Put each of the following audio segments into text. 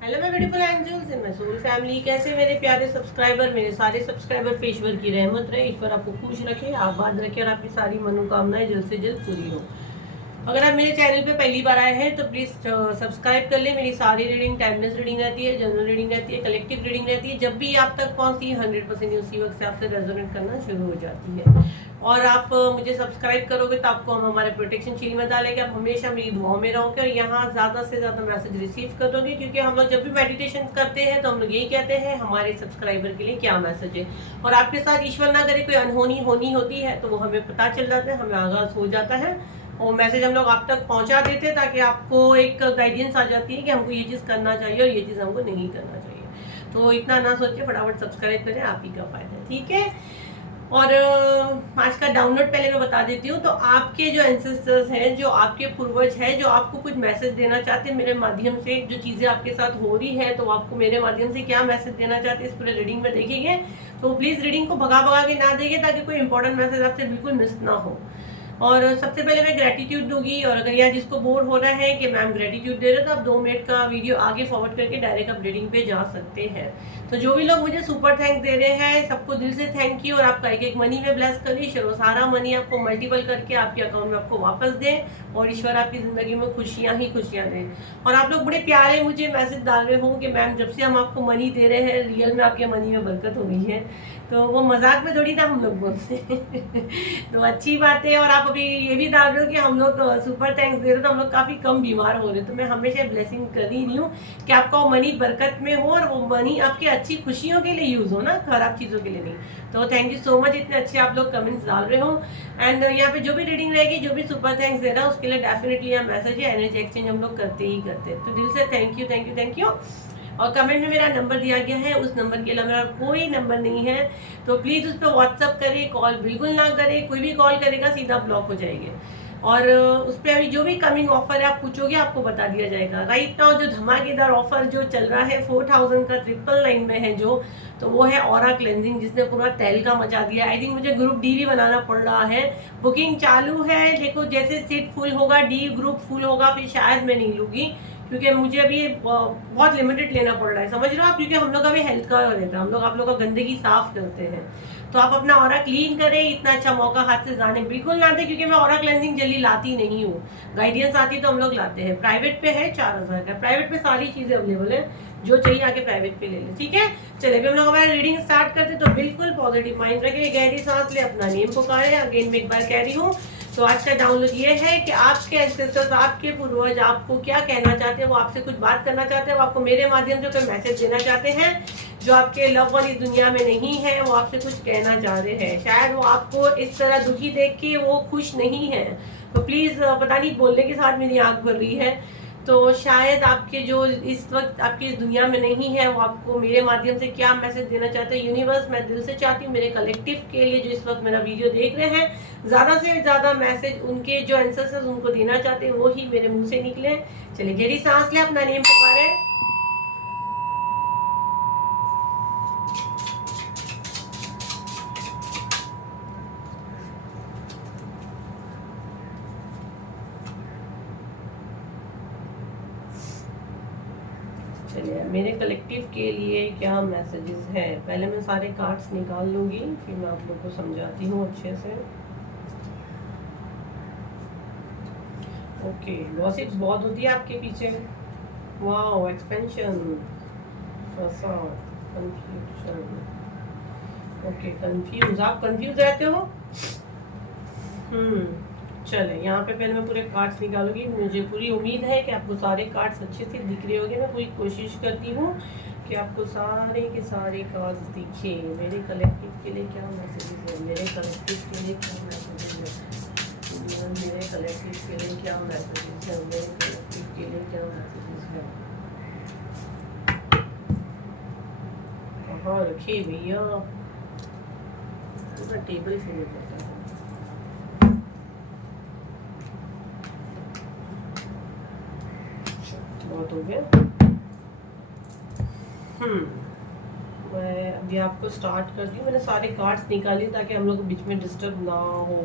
Hello मैं beautiful angels in my soul family. कैसे मेरे प्यारे सब्सक्राइबर, मेरे सारे सब्सक्राइबर पे ईश्वर की रहमत रहे, ईश्वर आपको खुश रखे, आबाद रखे और आपकी सारी मनोकामनाएं जल्द से जल्द पूरी हो। अगर आप मेरे चैनल पे पहली बार आए हैं तो प्लीज़ सब्सक्राइब कर ले। मेरी सारी रीडिंग टाइमलेस रीडिंग रहती है, जनरल रीडिंग रहती है, कलेक्टिव रीडिंग रहती है। जब भी आप तक पहुंचती है 100% उसी वक्त से आपसे रेजोनेट करना शुरू हो जाती है। और आप मुझे सब्सक्राइब करोगे तो आपको हम हमारे प्रोटेक्शन शील्ड में डालेंगे। आप हमेशा मेरी दुआओं में रहोगे और यहाँ ज़्यादा से ज़्यादा मैसेज रिसीव करोगे, क्योंकि हम लोग जब भी मेडिटेशन करते हैं तो हम लोग यही कहते हैं हमारे सब्सक्राइबर के लिए क्या मैसेज है। और आपके साथ ईश्वर ना करे कोई अनहोनी होनी होती है तो वो हमें पता चल जाता है, हमें आगाज़ हो जाता है और मैसेज हम लोग आप तक पहुंचा देते हैं, ताकि आपको एक गाइडेंस आ जाती है कि हमको ये चीज़ करना चाहिए और ये चीज़ हमको नहीं करना चाहिए। तो इतना ना सोचिए, फटाफट सब्सक्राइब करें, आप ही का फायदा है, ठीक है। और आज का डाउनलोड पहले मैं बता देती हूँ। तो आपके जो एंसेस्टर्स हैं, जो आपके पूर्वज हैं, जो आपको कुछ मैसेज देना चाहते हैं मेरे माध्यम से, जो चीज़ें आपके साथ हो रही है तो आपको मेरे माध्यम से क्या मैसेज देना चाहते हैं इस पूरे रीडिंग में देखेंगे। तो प्लीज़ रीडिंग को भगा भगा के ना देखिए, ताकि कोई इंपॉर्टेंट मैसेज आपसे बिल्कुल मिस ना हो। और सबसे पहले मैं ग्रेटिट्यूड दूंगी, और अगर यहाँ जिसको बोर हो रहा है कि मैम ग्रेटिट्यूड दे रहे हो तो आप 2 मिनट का वीडियो आगे फॉरवर्ड करके डायरेक्ट आप रीडिंग पे जा सकते हैं। तो जो भी लोग मुझे सुपर थैंक्स दे रहे हैं सबको दिल से थैंक यू। और आपका एक एक मनी में ब्लेस कर ईश्वर वो सारा मनी आपको मल्टीपल करके आपके अकाउंट में आपको वापस दे, और ईश्वर आपकी जिंदगी में खुशियां ही खुशियां दे। और आप लोग बड़े प्यारे मुझे मैसेज डाल रहे हो कि मैम जब से हम आपको मनी दे रहे हैं रियल में आपके मनी में बरकत हो गई है। तो वो मजाक में थोड़ी ना हम लोग बोलते हैं तो अच्छी बात है। और आप अभी ये भी डाल रहे हो कि हम लोग सुपर थैंक्स दे रहे हो तो हम लोग काफ़ी कम बीमार हो रहे हैं। तो मैं हमेशा ब्लेसिंग कर ही रही हूँ कि आपका वो मनी बरकत में हो और वो मनी आपकी अच्छी खुशियों के लिए यूज़ हो ना, खराब चीज़ों के लिए नहीं। तो थैंक यू सो मच, इतने अच्छे आप लोग कमेंट्स डाल रहे हो। एंड यहाँ पे जो भी रीडिंग रहेगी, जो भी सुपर थैंक्स दे रहा है उसके लिए डेफिनेटली यहाँ मैसेज या एनर्जी एक्सचेंज हम लोग करते ही करते हैं। तो दिल से thank you thank you thank you. और कमेंट में मेरा नंबर दिया गया है, उस नंबर के अलावा मेरा कोई नंबर नहीं है, तो प्लीज़ उस पर व्हाट्सअप करें, कॉल बिल्कुल ना करें। कोई भी कॉल करेगा सीधा ब्लॉक हो जाएंगे। और उस पर अभी जो भी कमिंग ऑफर है आप पूछोगे आपको बता दिया जाएगा। राइट नाउ जो धमाकेदार ऑफर जो चल रहा है 4000 का 999 में है जो, तो वो है ऑरा क्लेंजिंग, जिसने पूरा तहलका मचा दिया। आई थिंक मुझे ग्रुप डी भी बनाना पड़ रहा है, बुकिंग चालू है। देखो जैसे सीट फुल होगा, डी ग्रुप फुल होगा, फिर शायद मैं नहीं लूँगी, क्योंकि मुझे अभी बहुत लिमिटेड लेना पड़ रहा है, समझ रहे हो आप। क्योंकि हम लोग अभी हेल्थ का रहता है, हम लोग आप लोग का गंदगी साफ करते हैं। तो आप अपना ऑरा क्लीन करें, इतना अच्छा मौका हाथ से जाने बिल्कुल ना दे, क्योंकि मैं ऑरा क्लेंजिंग जल्दी लाती नहीं हूँ। गाइडेंस आती तो हम लोग लाते हैं। प्राइवेट पे है 4000 का, प्राइवेट पे सारी चीज़ें अवेलेबल है, जो चाहिए आके प्राइवेट पे ले लें, ठीक है। चलिए अभी हम लोग हमारा रीडिंग स्टार्ट करते, तो बिल्कुल पॉजिटिव माइंड रखें, गहरी सांस ले, अपना नेम पुकारे। अगेन मैं एक बार कह रही हूँ, तो आज का डाउनलोड ये है कि आपके एंसेस्टर्स, आपके पूर्वज आपको क्या कहना चाहते हैं, वो आपसे कुछ बात करना चाहते हैं, वो आपको मेरे माध्यम से कोई मैसेज देना चाहते हैं। जो आपके लव वन इस दुनिया में नहीं है वो आपसे कुछ कहना चाह रहे हैं। शायद वो आपको इस तरह दुखी देख के वो खुश नहीं है, तो प्लीज़, पता नहीं बोलने के साथ मेरी आँख भर रही है, तो शायद आपके जो इस वक्त आपकी इस दुनिया में नहीं है वो आपको मेरे माध्यम से क्या मैसेज देना चाहते हैं। यूनिवर्स, मैं दिल से चाहती हूँ मेरे कलेक्टिव के लिए जो इस वक्त मेरा वीडियो देख रहे हैं, ज़्यादा से ज़्यादा मैसेज उनके जो एंसेस्टर्स उनको देना चाहते हैं वो ही मेरे मुंह से निकले। चलिए गहरी सांस ले, अपना नेम पुकारे। चलिए मेरे कलेक्टिव के लिए क्या मैसेजेस हैं, पहले मैं सारे कार्ड्स निकाल लूँगी, फिर मैं आप लोग को समझाती हूँ अच्छे से। ओके, गॉसिप्स बहुत होती है आपके पीछे। वाओ, एक्सपेंशन, फसाद, कंफ्यूजन। ओके, कंफ्यूज, आप कंफ्यूज रहते हो। चले यहाँ पे पहले मैं पूरे कार्ड्स निकालूंगी। मुझे पूरी उम्मीद है कि आपको सारे कार्ड्स अच्छे से दिख रहे होंगे। मैं पूरी कोशिश करती हूँ कि आपको सारे के सारे कार्ड्स दिखे। मेरे कलेक्टिव के लिए क्या मैसेजेस है, मेरे कलेक्टिव के लिए क्या मैसेजेस है, मेरे कलेक्टिव के लिए क्या मैसेजेस है, मेरे कलेक्टिव के लिए क्या मैसेजेस है। कहाँ रखिए भैया, पूरा टेबल फिल हो जाता है। बहुत हो गया। मैं अभी आपको स्टार्ट करती हूँ। मैंने सारे कार्ड्स निकाले ताकि हम लोग बीच में डिस्टर्ब ना हो।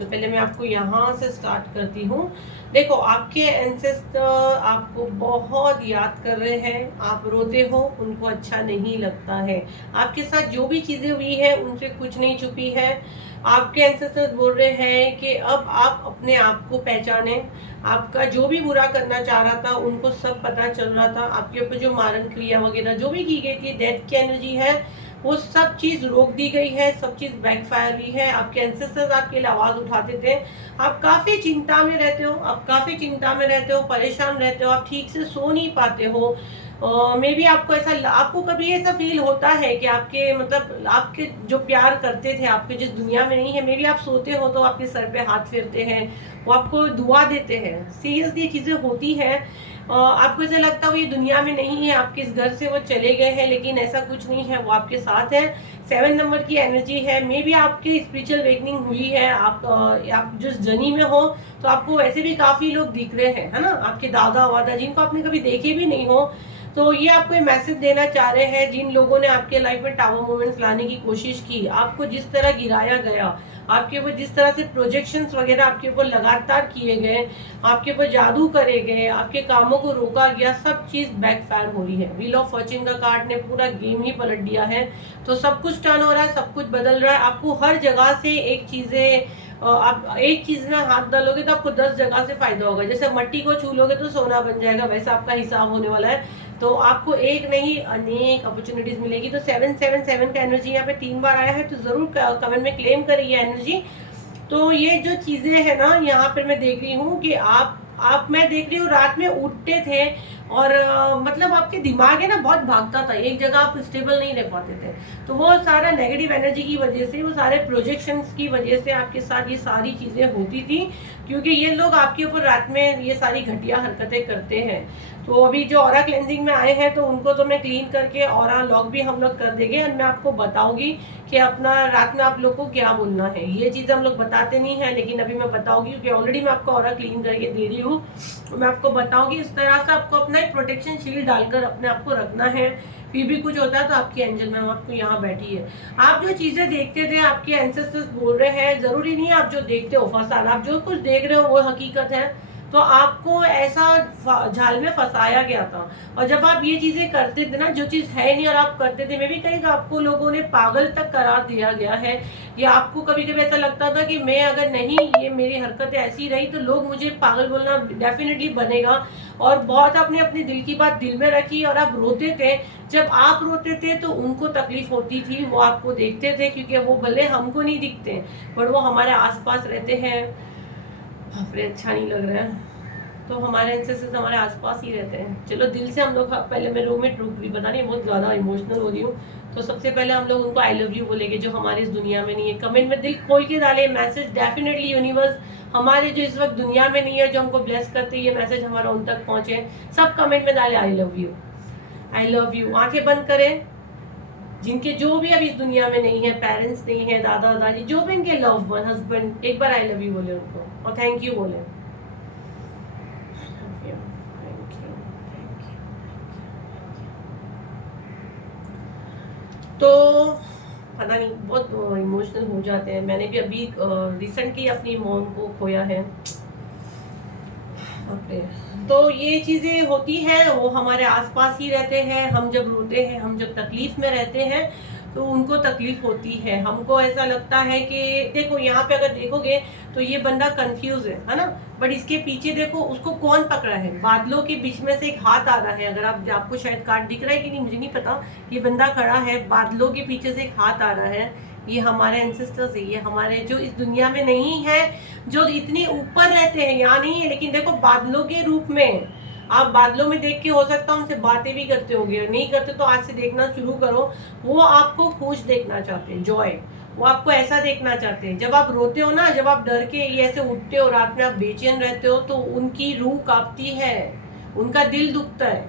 तो पहले मैं आपको यहाँ से स्टार्ट करती हूँ। देखो, आपके एंसेस्टर आपको बहुत याद कर रहे हैं, आप रोते हो, उनको अच्छा नहीं लगता है। आपके साथ जो भी चीज़ें हुई है उनसे कुछ नहीं छुपी है। आपके एंसेस्टर्स बोल रहे हैं कि अब आप अपने आप को पहचानें। आपका जो भी बुरा करना चाह रहा था उनको सब पता चल रहा था। आपके ऊपर जो मारण क्रिया वगैरह जो भी की गई थी, डेथ की एनर्जी है, वो सब चीज़ रोक दी गई है, सब चीज़ बैकफायर हुई है। आपके एंसेस्टर्स आपके लिए आवाज़ उठाते थे। आप काफ़ी चिंता में रहते हो, आप काफ़ी चिंता में रहते हो, परेशान रहते हो, आप ठीक से सो नहीं पाते हो। मे बी आपको आपको कभी ऐसा फील होता है कि आपके मतलब आपके जो प्यार करते थे, आपके जिस दुनिया में नहीं है, मे बी आप सोते हो तो आपके सर पे हाथ फेरते हैं, वो आपको दुआ देते हैं। सीरियसली चीज़ें होती हैं। आपको ऐसा लगता है वो ये दुनिया में नहीं है, आपके इस घर से वो चले गए हैं, लेकिन ऐसा कुछ नहीं है, वो आपके साथ है। 7 नंबर की एनर्जी है। मे बी आपकी स्पिरिचुअल अवेकनिंग हुई है, आप जिस जर्नी में हो, तो आपको वैसे भी काफ़ी लोग दिख रहे हैं, है ना, आपके दादा वादा जिनको आपने कभी देखे भी नहीं हो। तो ये आपको एक मैसेज देना चाह रहे हैं, जिन लोगों ने आपके लाइफ में टावर मोमेंट्स लाने की कोशिश की, आपको जिस तरह गिराया गया, आपके ऊपर जिस तरह से प्रोजेक्शंस वगैरह आपके ऊपर लगातार किए गए, आपके ऊपर जादू करे गए, आपके कामों को रोका गया, सब चीज़ बैकफायर हो रही है। व्हील ऑफ फॉर्च्यून का कार्ड ने पूरा गेम ही पलट दिया है। तो सब कुछ टर्न हो रहा है, सब कुछ बदल रहा है। आपको हर जगह से आप एक चीज में हाथ डालोगे तो आपको 10 जगह से फायदा होगा। जैसे मट्टी को छू लोगे तो सोना बन जाएगा, वैसा आपका हिसाब होने वाला है। तो आपको एक नहीं अनेक अपॉर्चुनिटीज मिलेगी। तो 777 का एनर्जी यहाँ पे 3 बार आया है, तो जरूर कमेंट में क्लेम करिए एनर्जी। तो ये जो चीजें है ना, यहाँ पर मैं देख रही हूँ कि मैं देख रही हूँ रात में उठते थे और मतलब आपके दिमाग है ना बहुत भागता था, एक जगह आप स्टेबल नहीं रह पाते थे। तो वो सारा नेगेटिव एनर्जी की वजह से, वो सारे प्रोजेक्शंस की वजह से आपके साथ ये सारी चीज़ें होती थी, क्योंकि ये लोग आपके ऊपर रात में ये सारी घटिया हरकतें करते हैं। तो अभी जो ऑरा क्लेंजिंग में आए हैं, तो उनको तो मैं क्लीन करके ऑरा लॉक भी हम लोग कर देंगे, और मैं आपको बताऊंगी कि अपना रात में आप लोग को क्या बोलना है। ये चीज़ हम लोग बताते नहीं है, लेकिन अभी मैं बताऊंगी, क्योंकि ऑलरेडी मैं आपको ऑरा क्लीन करके दे रही हूँ। मैं आपको बताऊंगी इस तरह से आपको अपना एक प्रोटेक्शन शील्ड डालकर अपने आप को रखना है। फिर भी कुछ होता है तो आपकी एंजल मैम आपको यहाँ बैठी है। आप जो चीजें देखते थे, आपके एंसेस्टर्स बोल रहे हैं, जरूरी नहीं है आप जो देखते हो फसाद, आप जो कुछ देख रहे हो वो हकीकत है। तो आपको ऐसा जाल में फंसाया गया था, और जब आप ये चीजें करते थे ना, जो चीज है नहीं और आप करते थे, मैं भी कहीं आपको लोगों ने पागल तक करार दिया गया है। या आपको कभी कभी ऐसा लगता था कि मैं अगर नहीं, ये मेरी हरकतें ऐसी रही तो लोग मुझे पागल बोलना डेफिनेटली बनेगा। और बहुत आपने अपने दिल की बात दिल में रखी, और आप रोते थे। जब आप रोते थे तो उनको तकलीफ होती थी, वो आपको देखते थे, क्योंकि वो भले हमको नहीं दिखते पर वो हमारे आसपास रहते हैं। फिर अच्छा नहीं लग रहा है, तो हमारे एंसेस्टर्स हमारे आसपास ही रहते हैं। चलो दिल से हम लोग, पहले मैं रूम में रुक भी, पता नहीं बहुत ज़्यादा इमोशनल हो रही हूँ। तो सबसे पहले हम लोग उनको आई लव यू बोलेंगे, जो हमारे इस दुनिया में नहीं है। कमेंट में दिल खोल के डाले मैसेज, डेफिनेटली यूनिवर्स हमारे जो इस वक्त दुनिया में नहीं है, जो हमको ब्लेस करते हैं, ये मैसेज हमारा उन तक पहुँचे। सब कमेंट में डाले I love you, I love you. आंखें बंद करें, जिनके जो भी अब इस दुनिया में नहीं है, पेरेंट्स नहीं है, दादा दादी, जो भी इनके लव वन, हस्बैंड, एक बार आई लव यू बोले उनको, और थैंक यू बोले। तो पता नहीं, बहुत इमोशनल हो जाते हैं। मैंने भी अभी रिसेंटली अपनी मॉम को खोया है। तो ये चीज़ें होती हैं, वो हमारे आसपास ही रहते हैं। हम जब रोते हैं, हम जब तकलीफ में रहते हैं, तो उनको तकलीफ होती है। हमको ऐसा लगता है कि देखो यहाँ पे अगर देखोगे तो ये बंदा कंफ्यूज है ना, बट इसके पीछे देखो उसको कौन पकड़ा है। बादलों के बीच में से एक हाथ आ रहा है। अगर आपको शायद कार्ड दिख रहा है कि नहीं मुझे नहीं पता, ये बंदा खड़ा है, बादलों के पीछे से एक हाथ आ रहा है। ये हमारे एंसेस्टर्स है, ये हमारे जो इस दुनिया में नहीं है, जो इतने ऊपर रहते हैं, यहाँ नहीं है, लेकिन देखो बादलों के रूप में। आप बादलों में देख के हो सकता है उनसे बातें भी करते होंगे, नहीं करते तो आज से देखना शुरू करो। वो आपको खुश देखना चाहते हैं, जॉय, वो आपको ऐसा देखना चाहते हैं। जब आप रोते हो ना, जब आप डर के ये ऐसे उठते हो, रात में आप बेचैन रहते हो, तो उनकी रूह कांपती है, उनका दिल दुखता है।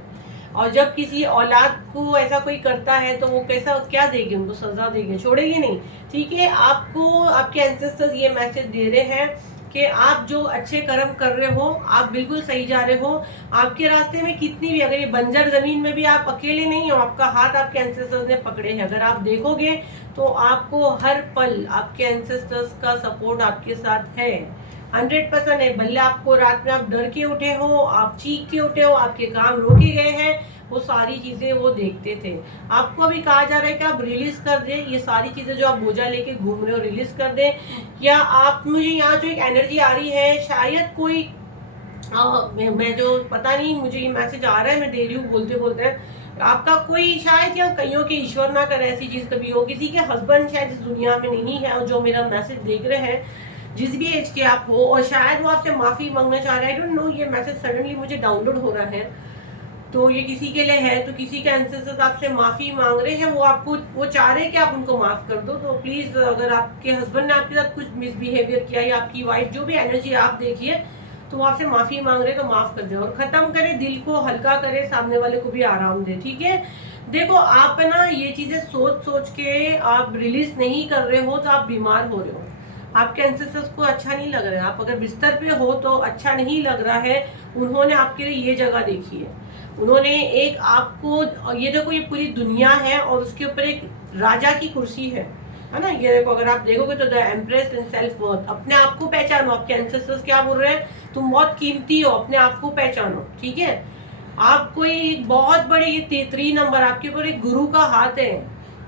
और जब किसी औलाद को ऐसा कोई करता है तो वो कैसा क्या देगी, उनको सजा देगी, छोड़ेगी नहीं। ठीक है, आपको आपके एंसेस्टर्स ये मैसेज दे रहे हैं, कि आप जो अच्छे कर्म कर रहे हो, आप बिल्कुल सही जा रहे हो। आपके रास्ते में कितनी भी, अगर ये बंजर जमीन में भी आप अकेले नहीं हो, आपका हाथ आपके एंसेस्टर्स ने पकड़े हैं। अगर आप देखोगे तो आपको हर पल आपके एंसेस्टर्स का सपोर्ट आपके साथ है, 100% है। भले आपको रात में आप डर के उठे हो, आप चीख के उठे हो, आपके काम रोके गए हैं, वो सारी चीजें वो देखते थे। आपको अभी कहा जा रहा है कि आप रिलीज कर दें ये सारी चीजें जो आप बोझा लेके घूम रहे हो, रिलीज कर दें। या आप, मुझे यहाँ जो एक एनर्जी आ रही है, शायद कोई मैं जो पता नहीं, मुझे ये मैसेज आ रहा है, मैं दे रही हूँ बोलते बोलते, आपका कोई शायद, या कईयों के, ईश्वर ना करे ऐसी चीज कभी हो, किसी के हस्बैंड शायद इस दुनिया में नहीं है और जो मेरा मैसेज देख रहे हैं, जिस भी एज के आप हो, और शायद वो आपसे माफी मांगना चाह रहे हैं। आई डोंट नो, ये मैसेज सडनली मुझे डाउनलोड हो रहा है, तो ये किसी के लिए है। तो किसी के एंसेस्टर्स आपसे माफी मांग रहे हैं, वो आपको, वो चाह रहे हैं कि आप उनको माफ कर दो। तो प्लीज, अगर आपके हस्बैंड ने आपके साथ कुछ मिसबिहेवियर किया, या आपकी वाइफ, जो भी एनर्जी आप देखिए, तो वो आपसे माफी मांग रहे हैं, तो माफ कर दे और खत्म करे, दिल को हल्का करे, सामने वाले को भी आराम दे। ठीक है, देखो आप है ना, ये चीजें सोच सोच के आप रिलीज नहीं कर रहे हो तो आप बीमार हो रहे हो, आपके एंसेस्टर्स को अच्छा नहीं लग रहा है। आप अगर बिस्तर पे हो तो अच्छा नहीं लग रहा है। उन्होंने आपके लिए ये जगह देखी है, उन्होंने एक आपको, ये देखो, ये पूरी दुनिया है और उसके ऊपर एक राजा की कुर्सी है ना। ये देखो, अगर आप देखोगे तो the empress in self worth, अपने आप को पहचानो। आपके एंसेस्टर्स क्या बोल रहे हैं, तुम बहुत कीमती हो, अपने आप को पहचानो। ठीक है, आप कोई बहुत बड़े, ये 33 नंबर आपके ऊपर एक गुरु का हाथ है,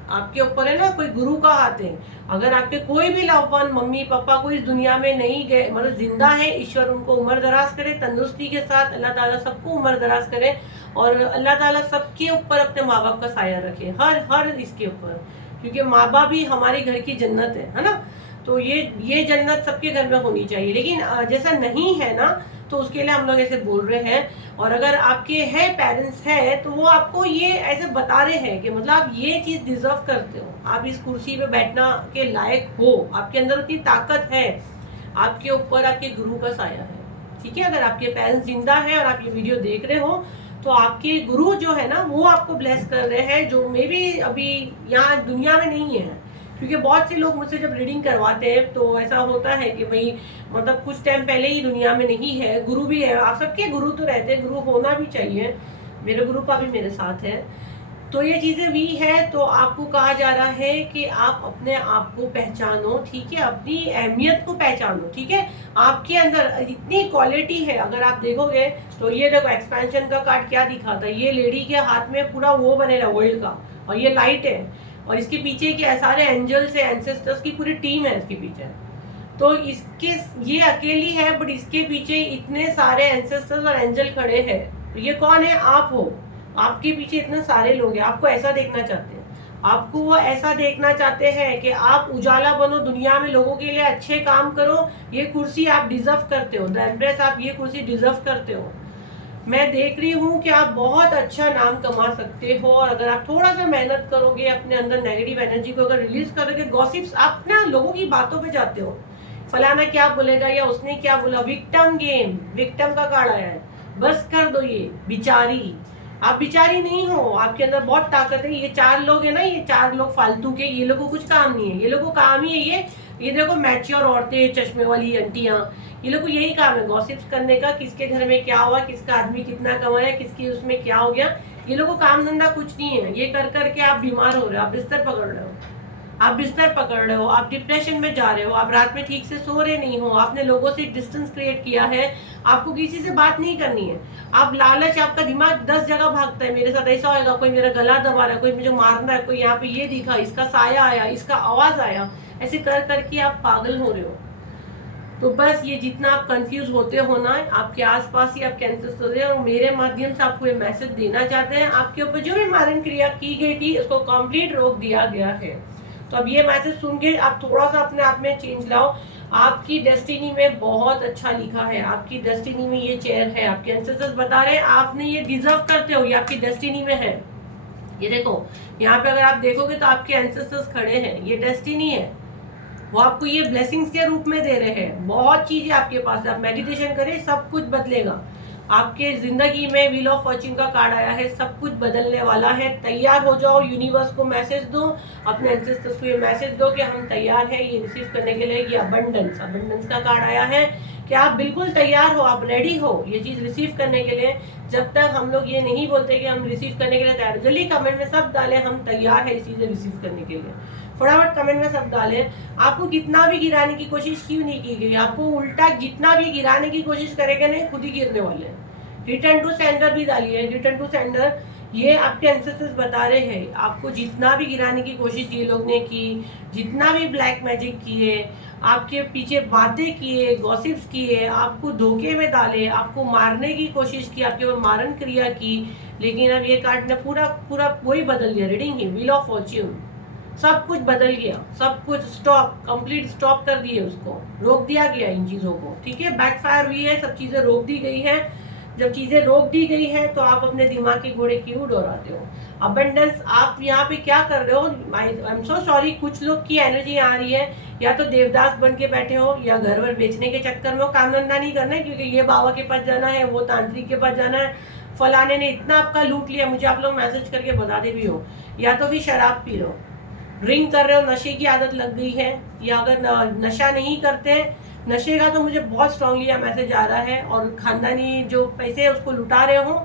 आपके ऊपर है ना, कोई गुरु का हाथ है। अगर आपके कोई भी लव वन, मम्मी पापा, कोई इस दुनिया में नहीं गए, मतलब जिंदा है, ईश्वर उनको उम्र दराज करे, तंदुरुस्ती के साथ अल्लाह ताला सबको उम्र दराज करे, और अल्लाह ताला सबके ऊपर अपने माँ बाप का साया रखे, हर इसके ऊपर, क्योंकि माँ बाप ही हमारे घर की जन्नत है ना। तो ये जन्नत सबके घर में होनी चाहिए, लेकिन जैसा नहीं है ना, तो उसके लिए हम लोग ऐसे बोल रहे हैं। और अगर आपके है पेरेंट्स है, तो वो आपको ये ऐसे बता रहे हैं कि मतलब आप ये चीज डिजर्व करते हो, आप इस कुर्सी पे बैठना के लायक हो, आपके अंदर उतनी ताकत है, आपके ऊपर आपके गुरु का साया है। ठीक है, अगर आपके पेरेंट्स जिंदा है और आप ये वीडियो देख रहे हो, तो आपके गुरु जो है ना, वो आपको ब्लेस कर रहे हैं, जो मे बी अभी यहाँ दुनिया में नहीं है। क्योंकि बहुत से लोग मुझसे जब रीडिंग करवाते हैं तो ऐसा होता है कि भाई, मतलब कुछ टाइम पहले ही दुनिया में नहीं है, गुरु भी है। आप सबके गुरु तो रहते हैं, गुरु होना भी चाहिए, मेरे गुरु का भी मेरे साथ है। तो ये चीजें भी है, तो आपको कहा जा रहा है कि आप अपने आप को पहचानो। ठीक है, अपनी अहमियत को पहचानो। ठीक है, आपके अंदर इतनी क्वालिटी है। अगर आप देखोगे तो ये देखो, एक्सपेंशन का कार्ड क्या दिखाता है, ये लेडी के हाथ में पूरा वो बनेगा वर्ल्ड का, और ये लाइट है, और इसके पीछे के सारे एंजल्स है, एंसेस्टर्स की पूरी टीम है इसके पीछे। तो इसके, ये अकेली है, बट इसके पीछे इतने सारे एंसेस्टर्स और एंजल खड़े हैं। तो ये कौन है, आप हो, आपके पीछे इतने सारे लोग हैं। आपको ऐसा देखना चाहते हैं, आपको वो ऐसा देखना चाहते हैं कि आप उजाला बनो, दुनिया में लोगों के लिए अच्छे काम करो। ये कुर्सी आप डिजर्व करते हो, द एम्प्रेस, आप ये कुर्सी डिजर्व करते हो। मैं देख रही हूँ कि आप बहुत अच्छा नाम कमा सकते हो, और अगर आप थोड़ा सा मेहनत करोगे, अपने अंदर नेगेटिव एनर्जी को अगर रिलीज करोगे, गॉसिप्स, आप ना लोगों की बातों पे जाते हो, फलाना क्या बोलेगा या उसने क्या बोला, विक्टिम गेम, विक्टिम का कार्ड आया है। बस कर दो ये बिचारी, आप बिचारी नहीं हो, आपके अंदर बहुत ताकत है। ये 4 लोग है ना, ये 4 लोग फालतू के, ये लोगों को कुछ काम नहीं है, ये लोगों को काम ही है ये देखो, मैच्योर औरतें, चश्मे वाली आंटियां, ये लोग को यही काम है, गॉसिप्स करने का, किसके घर में क्या हुआ, किसका आदमी कितना कमाया, किसकी उसमें क्या हो गया। ये लोगों को काम धंधा कुछ नहीं है। ये कर करके आप बीमार हो रहे हो, आप बिस्तर पकड़ रहे हो, आप बिस्तर पकड़ रहे हो, आप डिप्रेशन में जा रहे हो, आप रात में ठीक से सो रहे नहीं हो, आपने लोगों से एक डिस्टेंस क्रिएट किया है, आपको किसी से बात नहीं करनी है। आप लालच, आपका दिमाग 10 जगह भागता है, मेरे साथ ऐसा होगा, कोई मेरा गला दबा रहा है, कोई मुझे मारना है, कोई यहाँ पे ये दिखा, इसका साया आया, इसका आवाज आया, ऐसे कर करके आप पागल हो रहे हो। तो बस ये जितना आप कंफ्यूज होते हो ना, आपके आसपास ही आप कैंसर हो रहे हैं, और मेरे माध्यम से आपको ये मैसेज देना चाहते हैं, आपके ऊपर जो भी मारण क्रिया की गई थी उसको कंप्लीट रोक दिया गया है। तो अब ये मैसेज सुन के आप थोड़ा सा अपने आप में चेंज लाओ। आपकी डेस्टिनी में बहुत अच्छा लिखा है, आपकी डेस्टिनी में ये चेयर है, आपके एंसेस्टर्स बता रहे हैं आपने ये डिजर्व करते हो, ये आपकी डेस्टिनी में है। ये देखो, यहाँ पे अगर आप देखोगे तो आपके एंसेस्टर्स खड़े हैं, ये डेस्टिनी है, वो आपको ये ब्लेसिंग्स के रूप में दे रहे हैं। बहुत चीजें आपके पास है, आप मेडिटेशन करें, सब कुछ बदलेगा। आपके जिंदगी में व्हील ऑफ फॉर्च्यून का कार्ड आया है, सब कुछ बदलने वाला है। तैयार हो जाओ, यूनिवर्स को मैसेज दो, अपने एंसेस्टर्स को ये मैसेज दो कि हम तैयार हैं ये रिसीव करने के लिए। ये अबंडेंस का कार्ड आया है कि आप बिल्कुल तैयार हो, आप रेडी हो ये चीज रिसीव करने के लिए। जब तक हम लोग ये नहीं बोलते कि हम रिसीव करने के लिए तैयार, जल्दी कमेंट में सब डालें हम तैयार है इस चीजें रिसीव करने के लिए। फटाफट कमेंट में सब डालें। आपको कितना भी गिराने की कोशिश क्यों नहीं की गई, आपको उल्टा जितना भी गिराने की कोशिश करेंगे नहीं, खुद ही गिरने वाले हैं। रिटर्न टू सेंडर भी डालिए, रिटर्न टू सेंडर। ये आपके एंसेस्टर्स बता रहे हैं आपको जितना भी गिराने की कोशिश ये लोग ने की, जितना भी ब्लैक मैजिक किए, आपके पीछे बातें किए, गॉसिप्स किए, आपको धोखे में डाले, आपको मारने की कोशिश की, आपके ऊपर मारन क्रिया की, लेकिन अब ये कार्ड ने पूरा पूरा वही बदल दिया। Reading he wheel of Fortune, सब कुछ बदल गया, सब कुछ स्टॉप, कंप्लीट स्टॉप कर दिए, उसको रोक दिया गया इन चीजों को। ठीक है, बैकफायर हुई है, सब चीजें रोक दी गई है। जब चीजें रोक दी गई है तो आप अपने दिमाग के घोड़े क्यों दौड़ाते हो। अबंडेंस, आप यहाँ पे क्या कर रहे हो, आई एम सो सॉरी, कुछ लोग की एनर्जी आ रही है, या तो देवदास बन के बैठे हो, या घर वर बेचने के चक्कर में हो। काम धंधा नहीं करना है, क्योंकि ये बाबा के पास जाना है, वो तांत्रिक के पास जाना है, फलाने ने इतना आपका लूट लिया, मुझे आप लोग मैसेज करके बता दे भी हो। या तो फिर शराब पी रहे हो, ड्रिंक कर रहे हो, नशे की आदत लग गई है, या अगर नशा नहीं करते, नशे का तो मुझे बहुत स्ट्रांगली मैसेज आ रहा है, और खानदानी जो पैसे है उसको लुटा रहे हो,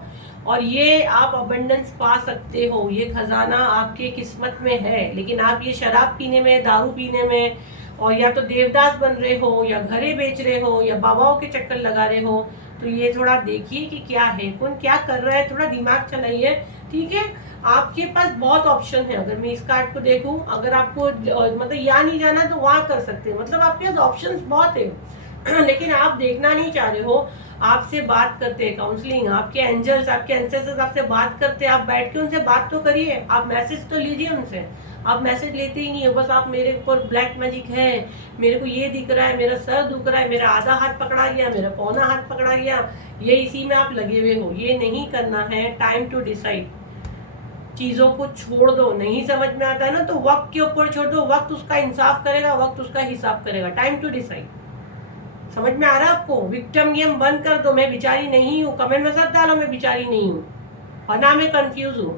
और ये आप अबंडेंस पा सकते हो, ये खजाना आपके किस्मत में है। लेकिन आप ये शराब पीने में, दारू पीने में, और या तो देवदास बन रहे हो, या घरे बेच रहे हो, या बाबाओं के चक्कर लगा रहे हो। तो ये थोड़ा देखिए कि क्या है, कौन क्या कर रहा है, थोड़ा दिमाग चलाइए। ठीक है, आपके पास बहुत ऑप्शन है। अगर मैं इस कार्ड को देखूं, अगर आपको मतलब यहाँ नहीं जाना तो वहां कर सकते हैं, मतलब आपके पास ऑप्शंस बहुत है लेकिन आप देखना नहीं चाह रहे हो। आपसे बात करते हैं, काउंसलिंग, आपके एंजल्स, आपके एंसेस्टर्स आपसे बात करते हैं, आप बैठ के उनसे बात तो करिए, आप मैसेज तो लीजिए उनसे। आप मैसेज लेते ही नहीं है, बस आप मेरे ऊपर ब्लैक मैजिक है, मेरे को ये दिख रहा है, मेरा सर दुख रहा है, मेरा आधा हाथ पकड़ा गया, मेरा पौना हाथ पकड़ा गया, ये इसी में आप लगे हुए हो। ये नहीं करना है, टाइम टू डिसाइड। चीजों को छोड़ दो, नहीं समझ में आता है ना तो वक्त के ऊपर छोड़ दो, वक्त उसका इंसाफ करेगा, वक्त उसका हिसाब करेगा। Time to decide. समझ में आ रहा है आपको। विक्टिम गेम बंद कर दो, मैं बिचारी नहीं हूँ, कमेंट में सब डालो मैं बिचारी नहीं हूँ, और ना मैं कंफ्यूज हूँ,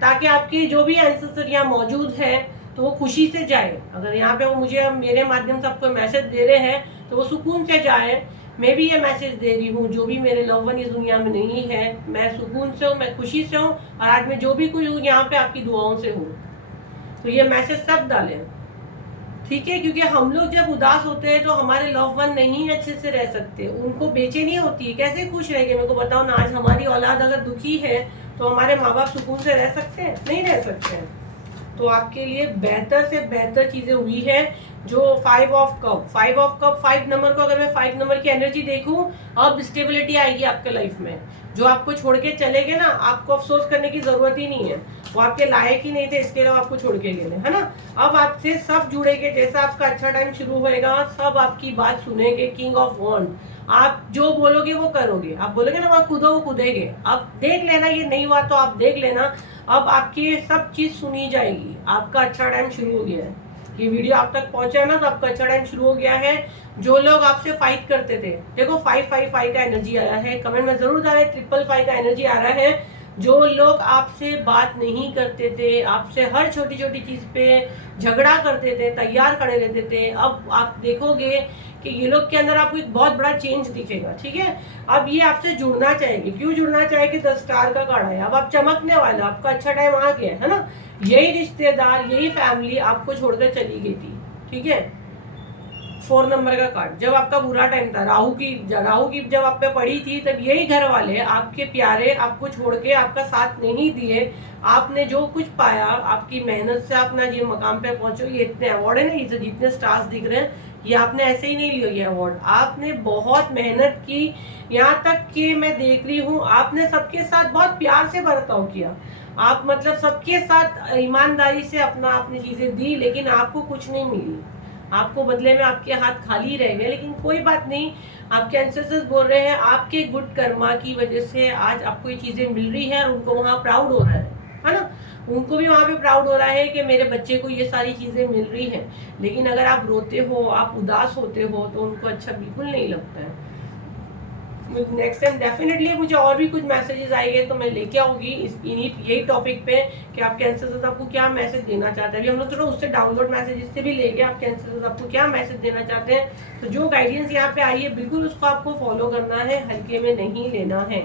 ताकि आपकी जो भी एंसेस्टर यहाँ मौजूद है तो वो खुशी से जाए। अगर यहाँ पे वो मुझे मेरे माध्यम से आपको मैसेज दे रहे हैं तो वो सुकून से जाए। मैं भी ये मैसेज दे रही हूँ, जो भी मेरे लव वन इस दुनिया में नहीं है, मैं सुकून से हूँ, मैं खुशी से हूँ, और आज मैं जो भी कुछ हूँ यहाँ पे आपकी दुआओं से हूँ। तो ये मैसेज सब डालें, ठीक है, क्योंकि हम लोग जब उदास होते हैं तो हमारे लव वन नहीं अच्छे से रह सकते, उनको बेचैनी होती है, कैसे खुश रहेंगे मेरे को बताओ ना। आज हमारी औलाद अगर दुखी है तो हमारे माँ बाप सुकून से रह सकते हैं, नहीं रह सकते हैं। तो आपके लिए बेहतर से बेहतर चीजें हुई है। जो 5 ऑफ कप, 5 नंबर को अगर मैं 5 नंबर की एनर्जी देखूं, अब स्टेबिलिटी आएगी आपके लाइफ में। जो आपको छोड़ के चले गए ना, आपको अफसोस करने की जरूरत ही नहीं है, वो आपके लायक ही नहीं थे, इसके अलावा आपको छोड़ के गए, है ना। अब आपसे सब जुड़ेंगे, जैसा आपका अच्छा टाइम शुरू होएगा सब आपकी बात सुनेंगे। किंग ऑफ वॉन्ड, आप जो बोलोगे वो करोगे, आप बोलोगे ना वहाँ कूदो वो कूदेंगे। अब देख लेना, ये नहीं हुआ तो आप देख लेना, अब आपकी सब चीज सुनी जाएगी। आपका अच्छा टाइम शुरू हो गया है, ये वीडियो आप तक पहुंचा है ना, तो आपका अच्छा टाइम शुरू हो गया है। जो लोग आपसे फाइट करते थे, देखो 555 का एनर्जी आया है, कमेंट में जरूर डालें। 555 का एनर्जी आ रहा है। जो लोग आपसे बात नहीं करते थे, आपसे हर छोटी छोटी चीज पे झगड़ा करते थे, तैयार खड़े रहते थे, अब आप देखोगे कि ये लोग के अंदर आपको एक बहुत बड़ा चेंज दिखेगा। ठीक है, अब ये आपसे जुड़ना चाहेंगे। क्यों जुड़ना चाहेंगे? 10 स्टार का कार्ड है, अब आप चमकने वाले, आपका अच्छा टाइम आ गया है ना। यही रिश्तेदार, यही फैमिली आपको छोड़कर चली गई थी। ठीक है, 4 नंबर का कार्ड, जब आपका बुरा टाइम था, राहु की जब आप पे पड़ी थी, तब यही घर वाले आपके प्यारे आपको छोड़ के आपका साथ नहीं दिए। आपने जो कुछ पाया, आपकी मेहनत से आप ना ये मकाम पे पहुंचो। ये इतने अवार्ड है ना, ये जितने स्टार्स दिख रहे हैं, ये आपने ऐसे ही नहीं लिया ये अवार्ड, आपने बहुत मेहनत की। यहाँ तक कि मैं देख रही हूँ आपने सबके साथ बहुत प्यार से बर्ताव किया, आप मतलब सबके साथ ईमानदारी से अपनी चीजें दी, लेकिन आपको कुछ नहीं मिली। आपको बदले में आपके हाथ खाली रह गए। लेकिन कोई बात नहीं, आपके एंसेस्टर्स बोल रहे हैं आपके गुड कर्मा की वजह से आज आपको ये चीजें मिल रही है, और उनको वहाँ प्राउड हो रहा है ना। उनको भी वहाँ पे प्राउड हो रहा है कि मेरे बच्चे को ये सारी चीजें मिल रही हैं। लेकिन अगर आप रोते हो, आप उदास होते हो, तो उनको अच्छा बिल्कुल नहीं लगता है। नेक्स्ट टाइम डेफिनेटली मुझे और भी कुछ मैसेजेस आएंगे तो मैं लेके आऊंगी यही टॉपिक पे कि आपके एंसेस्टर्स आपको क्या मैसेज देना चाहते हैं। अभी हम लोग थोड़ा उससे डाउनलोड मैसेजेस से भी लेंगे आपके एंसेस्टर्स आपको क्या मैसेज देना चाहते हैं। तो जो गाइडेंस यहाँ पे आई है बिल्कुल उसको आपको फॉलो करना है, हल्के में नहीं लेना है।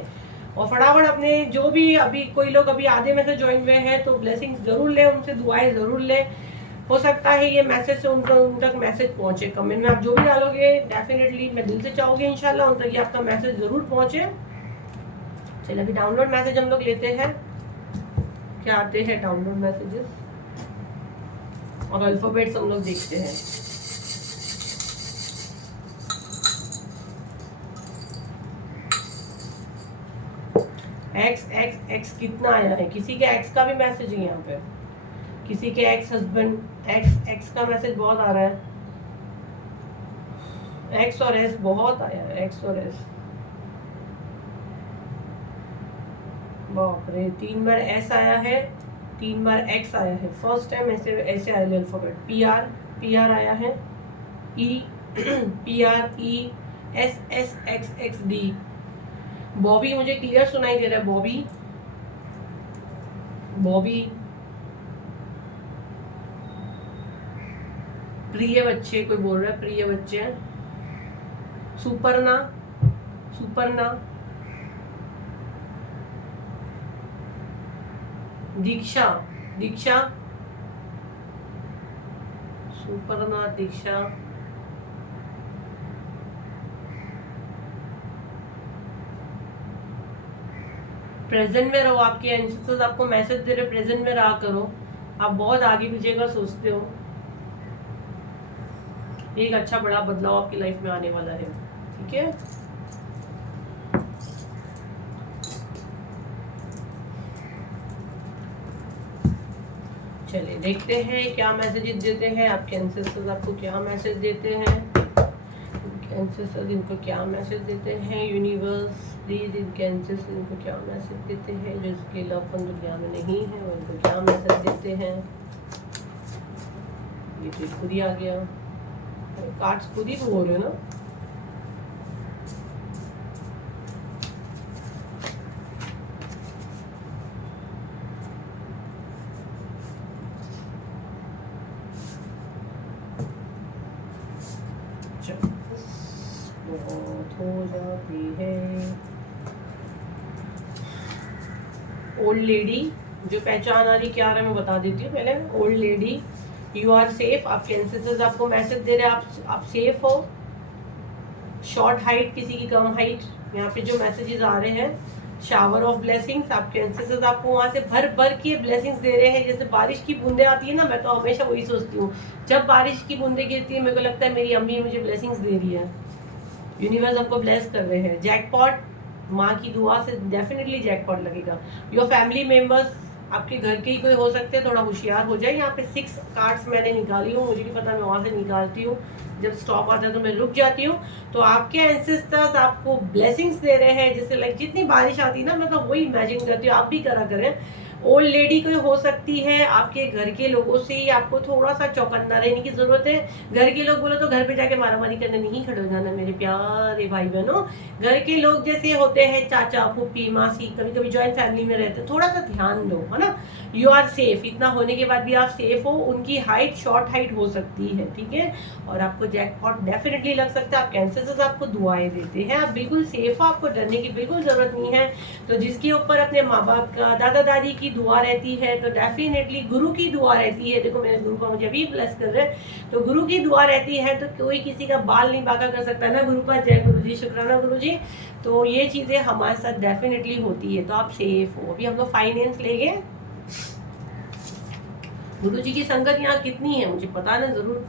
और फटाफट अपने जो भी अभी कोई लोग अभी आधे में से ज्वाइन हुए हैं तो ब्लेसिंग्स जरूर लें, उनसे दुआएं जरूर लें। हो सकता है ये मैसेज से उन तक मैसेज पहुंचे। कमेंट में आप जो भी डालोगे डेफिनेटली मैं दिल से चाहूँगी इंशाल्लाह उन तक ये आपका मैसेज जरूर पहुंचे। चलिए अभी डाउनलोड मैसेज हम लोग लेते हैं, क्या आते हैं डाउनलोड मैसेजेस और अल्फाबेट्स हम लोग देखते हैं। एक्स एक्स एक्स कितना आया है, किसी के एक्स का भी मैसेज है यहाँ पे, किसी के एक्स हस्बैंड एक्स एक्स का मैसेज बहुत आ रहा है। एक्स और एस बहुत आया है, एक्स और एस। बाप रे 3 बार एस आया है, 3 बार एक्स आया है। फर्स्ट टाइम ऐसे ऐसे आया अल्फाबेट। पी आर आया है, E P R E S S x x D. Bobby मुझे क्लियर सुनाई दे रहा है, बॉबी बॉबी। प्रिय बच्चे कोई बोल रहा है, प्रिय बच्चे। सुपर्णा सुपर्णा। दीक्षा दीक्षा। सुपर्णा दीक्षा। प्रेजेंट में रहो, आपके एंसेस्टर्स आपको मैसेज दे रहे प्रेजेंट में रहा करो। आप बहुत आगे पीछे का सोचते हो, एक अच्छा बड़ा बदलाव आपकी लाइफ में आने वाला है। ठीक है, चलिए देखते हैं क्या मैसेजेस देते हैं आपके एंसेस्टर्स आपको क्या मैसेज देते हैं। एंसेस्टर्स इनको क्या मैसेज देते हैं, यूनिवर्स प्लीज इनके एंसेस्टर्स इनको क्या मैसेज देते हैं। जो इसके लवपन दुनिया में नहीं है वो इनको क्या मैसेज देते हैं। ये तो खुद ही आ गया, कार्ड्स खुद ही बोल रहे हो ना। बहुत हो जाती है। ओल्ड लेडी जो पहचान आ रही क्या रहा है मैं बता देती हूँ पहले। Old lady you are safe, आपके एंसेस्टर्स आपको मैसेज दे रहे हैं आप सेफ हो। शॉर्ट हाइट किसी की कम हाइट, यहाँ पे जो मैसेजेस आ रहे हैं। शावर ऑफ ब्लेसिंग्स, आपके एंसेस्टर्स आपको वहाँ से भर भर के ब्लेसिंग्स दे रहे हैं। जैसे बारिश की बूंदें आती है ना, मैं तो हमेशा वही सोचती हूँ जब बारिश की बूंदें गिरती है मेरे को लगता है मेरी अम्मी मुझे ब्लेसिंग्स दे रही है, यूनिवर्स आपको ब्लेस कर रहे हैं। जैकपॉट, माँ की दुआ से डेफिनेटली जैकपॉट लगेगा। योर फैमिली मेंबर्स आपके घर के ही कोई हो सकते हैं, थोड़ा होशियार हो जाए। यहाँ पे 6 कार्ड्स मैंने निकाली हूँ, मुझे नहीं पता मैं वहाँ से निकालती हूँ, जब स्टॉप आता है तो मैं रुक जाती हूँ। तो आपके एंसेस्टर्स आपको ब्लेसिंग्स दे रहे हैं, जैसे लाइक जितनी बारिश आती है ना मैं तो वही इमेजिन करती हूँ, आप भी करा करें। ओल्ड लेडी कोई हो सकती है, आपके घर के लोगों से ही आपको थोड़ा सा चौकन्ना रहने की जरूरत है। घर के लोग बोलो तो घर पे जाके मारामारी करने नहीं खड़े हो जाना मेरे प्यारे भाई बहनों। घर के लोग जैसे होते हैं चाचा फूफी मासी, कभी कभी ज्वाइंट फैमिली में रहते हैं, थोड़ा सा ध्यान दो, है ना। यू आर सेफ, इतना होने के बाद भी आप सेफ हो। उनकी हाइट शॉर्ट हाइट हो सकती है, ठीक है। और आपको जैकपॉट डेफिनेटली लग सकता है। आप कैंसर आपको दुआएं देते हैं, आप बिल्कुल सेफ हो, आपको डरने की बिल्कुल जरूरत नहीं है। तो जिसके ऊपर अपने माँ बाप का दादा दादी की दुआ रहती है तो डेफिनेटली गुरु की दुआ रहती है। देखो मेरे गुरु का मुझे अभी प्लस कर रहे हैं, तो गुरु की दुआ रहती है तो कोई किसी का बाल नहीं बांका कर सकता ना गुरु का। जय गुरु जी, शुक्राना गुरु जी। तो ये चीजें हमारे साथ डेफिनेटली होती है, तो आप सेफ हो। अभी हम लोग फाइनेंस लेंगे। गुरु जी की संगत यहाँ कितनी है मुझे पता ना, जरूर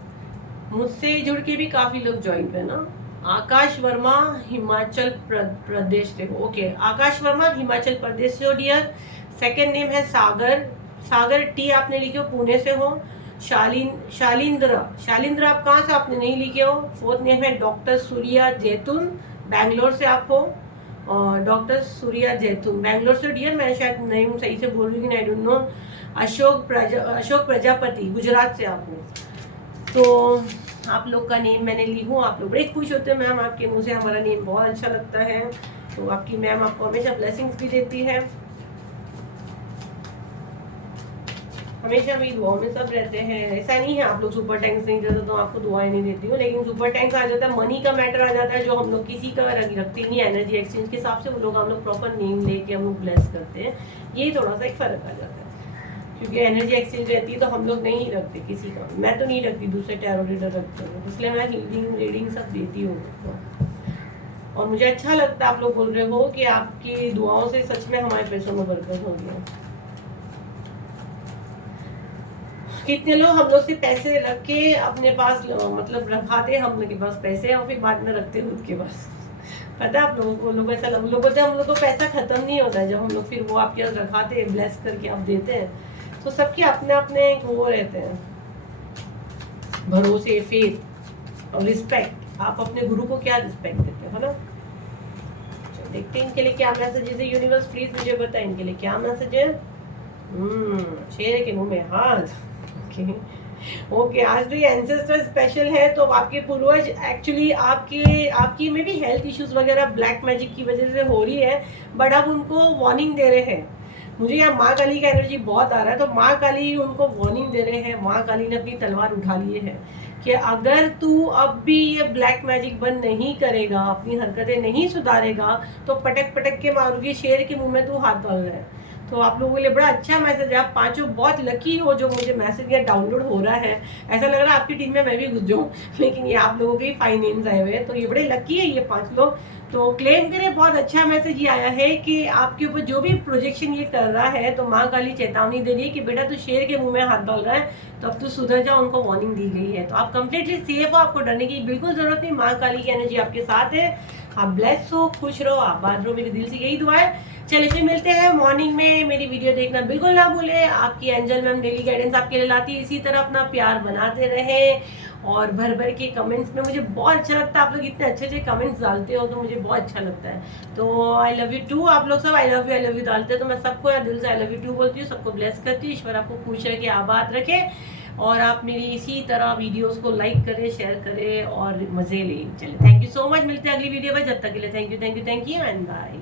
मुझसे जुड़ के भी काफी लोग ज्वाइन है ना। आकाश वर्मा हिमाचल प्रदेश से हो, ओके। आकाश वर्मा हिमाचल प्रदेश से हो डियर। सेकंड नेम है सागर, सागर टी आपने लिखे हो, पुणे से हो। शालिंद्र आप कहाँ से आपने नहीं लिखे हो। फोर्थ नेम है डॉक्टर सूर्या जैतून, बैंगलोर से आप हो। और डॉक्टर सूर्या जैतून बैंगलोर से डियर, मैं शायद नेम सही से बोल रही हूँ, I don't know. Ashok Prajapati Gujarat से आप हो। तो आप लोग का नेम मैंने ली हूँ, आप लोग बड़े खुश होते हैं मैम आपके मुँह से हमारा नेम बहुत अच्छा लगता है। तो आपकी मैम आपको हमेशा ब्लेसिंग्स भी देती है, हमेशा मेरी दुआओं में सब रहते हैं। ऐसा नहीं है आप लोग सुपर टैंक्स नहीं देते तो आपको दुआएं नहीं देती हूँ, लेकिन सुपर टैंक्स आ जाता है, मनी का मैटर आ जाता है, जो हम लोग किसी का रखते नहीं एनर्जी एक्सचेंज के हिसाब से, वो लोग हम लोग प्रॉपर नेम लेके हम लोग ब्लेस करते हैं। ये थोड़ा सा एक फ़र्क आ जाता है, क्योंकि एनर्जी एक्सचेंज रहती है तो हम लोग नहीं रखते किसी का, मैं तो नहीं रखती, दूसरे टैरो रीडर रखते हैं, इसलिए मैं हीलिंग रीडिंग सब देती हूँ। और मुझे अच्छा लगता है आप लोग बोल रहे हो कि आपकी दुआओं से सच में हमारे पैसों में बरकत हो गई है। कितने लोग हम लोग से पैसे रख के अपने पास मतलब रखाते हम लोग के पास पैसे और फिर बाद में रखते खुद के पास। पता है आप लोगों को, लोग ऐसा लोग बोलते हैं हम लोग को पैसा खत्म नहीं होता है, जब हम लोग फिर वो आपके पास रखाते हैं ब्लेस करके आप देते हैं, तो सबके अपने अपने एक वो रहते हैं, भरोसे, फेथ और रिस्पेक्ट। आप अपने गुरु को क्या रिस्पेक्ट देते हो ना। देखते हैं इनके लिए क्या मैसेज है यूनिवर्स, प्लीज मुझे बताएं इनके लिए क्या मैसेज है। शेर के मुंह में हाथ। ओके आज तो ये एंसेस्टर स्पेशल है, तो आपके पूर्वज एक्चुअली आपकी में भी हेल्थ इश्यूज वगैरह ब्लैक मैजिक की वजह से हो रही है, बट अब उनको वार्निंग दे रहे हैं। मुझे यहाँ माँ काली का एनर्जी बहुत आ रहा है, तो माँ काली उनको वार्निंग दे रहे हैं, माँ काली ने अपनी तलवार उठा ली है कि अगर तू अब भी ये ब्लैक मैजिक बंद नहीं करेगा, अपनी हरकतें नहीं सुधारेगा, तो पटक पटक के मारूंगी, शेर के मुंह में तू हाथ डाल रहा है। तो आप लोगों के लिए बड़ा अच्छा मैसेज है, आप पांचों बहुत लकी हो जो मुझे मैसेज या डाउनलोड हो रहा है। ऐसा लग रहा है आपकी टीम में मैं भी घुस जाऊँ, लेकिन ये आप लोगों के 5 नेम्स आए हुए हैं, तो ये बड़े लकी है ये 5 लोग। तो क्लेम करें, बहुत अच्छा मैसेज ये आया है कि आपके ऊपर जो भी प्रोजेक्शन ये कर रहा है, तो माँ काली चेतावनी दे रही है कि बेटा तू शेर के मुंह में हाथ डाल रहा है, तो अब तू सुधर जा, उनको वार्निंग दी गई है। तो आप कंप्लीटली सेफ हो, आपको डरने की बिल्कुल जरूरत नहीं, माँ काली की एनर्जी आपके साथ है। आप ब्लेस हो, खुश रहो, आबाद रहो, मेरे दिल से यही दुआ है। चलिए फिर मिलते हैं मॉर्निंग में, मेरी वीडियो देखना बिल्कुल ना भूले। आपकी एंजल मैम डेली गाइडेंस आपके लिए लाती है, इसी तरह अपना प्यार बनाते रहे और भर भर के कमेंट्स में, मुझे बहुत अच्छा लगता है आप लोग इतने अच्छे अच्छे कमेंट्स डालते हो, तो मुझे बहुत अच्छा लगता है। तो आई लव यू टू, आप लोग सब आई लव यू डालते हैं, तो मैं सबको दिल से आई लव यू टू बोलती हूँ, सबको ब्लेस करती हूँ। ईश्वर आपको खुश रखे, आबाद रखे, और आप मेरी इसी तरह वीडियोस को लाइक करें, शेयर करें और मजे लें। चलिए थैंक यू सो मच, मिलते हैं अगली वीडियो में, जब तक के लिए थैंक यू एंड बाय।